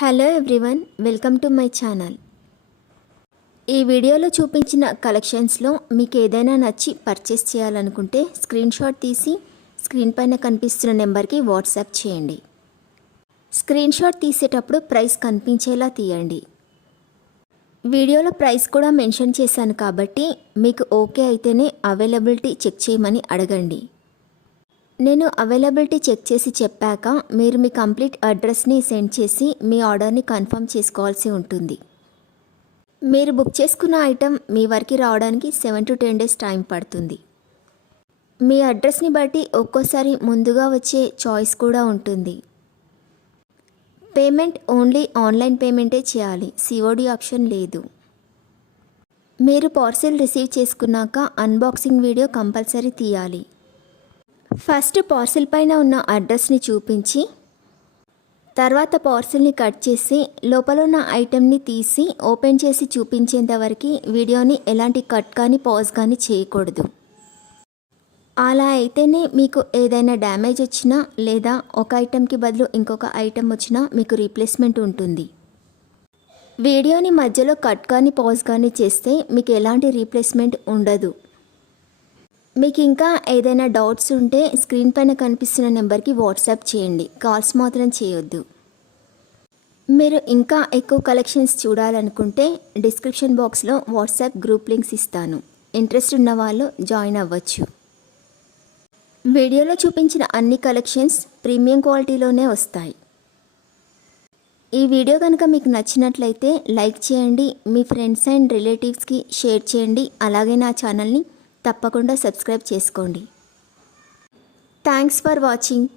Hello everyone, welcome to my channel. ఈ వీడియోలో చూపించిన కలెక్షన్స్లో మీకు ఏదైనా నచ్చి పర్చేస్ చేయాలనుకుంటే స్క్రీన్ షాట్ తీసి స్క్రీన్ పైన కనిపిస్తున్న నెంబర్కి వాట్సాప్ చేయండి. స్క్రీన్ షాట్ తీసేటప్పుడు ప్రైస్ కనిపించేలా తీయండి. వీడియోలో ప్రైస్ కూడా మెన్షన్ చేశాను కాబట్టి మీకు ఓకే అయితేనే అవైలబిలిటీ చెక్ చేయమని అడగండి. నేను అవైలబిలిటీ చెక్ చేసి చెప్పాక మీరు మీ కంప్లీట్ అడ్రస్ని సెండ్ చేసి మీ ఆర్డర్ని కన్ఫర్మ్ చేసుకోవాల్సి ఉంటుంది. మీరు బుక్ చేసుకున్న ఐటెం మీ వరకు రావడానికి 7 to 10 days టైం పడుతుంది. మీ అడ్రస్ని బట్టి ఒక్కోసారి ముందుగా వచ్చే చాయిస్ కూడా ఉంటుంది. పేమెంట్ ఓన్లీ ఆన్లైన్ పేమెంటే చేయాలి, సిఓడి ఆప్షన్ లేదు. మీరు పార్సిల్ రిసీవ్ చేసుకున్నాక అన్బాక్సింగ్ వీడియో కంపల్సరీ తీయాలి. ఫస్ట్ పార్సిల్ పైన ఉన్న అడ్రస్ని చూపించి తర్వాత పార్సిల్ని కట్ చేసి లోపల ఉన్న ఐటెంని తీసి ఓపెన్ చేసి చూపించేంత వరకు వీడియోని ఎలాంటి కట్ కానీ పాజ్ కానీ చేయకూడదు. అలా అయితేనే మీకు ఏదైనా డ్యామేజ్ వచ్చినా లేదా ఒక ఐటెంకి బదులు ఇంకొక ఐటెం వచ్చినా మీకు రీప్లేస్మెంట్ ఉంటుంది. వీడియోని మధ్యలో కట్ కానీ పాజ్ కానీ చేస్తే మీకు ఎలాంటి రీప్లేస్మెంట్ ఉండదు. మీకు ఇంకా ఏదైనా డౌట్స్ ఉంటే స్క్రీన్ పైన కనిపిస్తున్న నెంబర్కి వాట్సాప్ చేయండి, కాల్స్ మాత్రం చేయొద్దు. మీరు ఇంకా ఎక్కువ కలెక్షన్స్ చూడాలనుకుంటే డిస్క్రిప్షన్ బాక్స్లో వాట్సాప్ గ్రూప్ లింక్స్ ఇస్తాను, ఇంట్రెస్ట్ ఉన్న వాళ్ళు జాయిన్ అవ్వచ్చు. వీడియోలో చూపించిన అన్ని కలెక్షన్స్ ప్రీమియం క్వాలిటీలోనే వస్తాయి. ఈ వీడియో కనుక మీకు నచ్చినట్లయితే లైక్ చేయండి, మీ ఫ్రెండ్స్ అండ్ రిలేటివ్స్కి షేర్ చేయండి. అలాగే నా ఛానల్ని తప్పకుండా సబ్స్క్రైబ్ చేసుకోండి. Thanks for watching.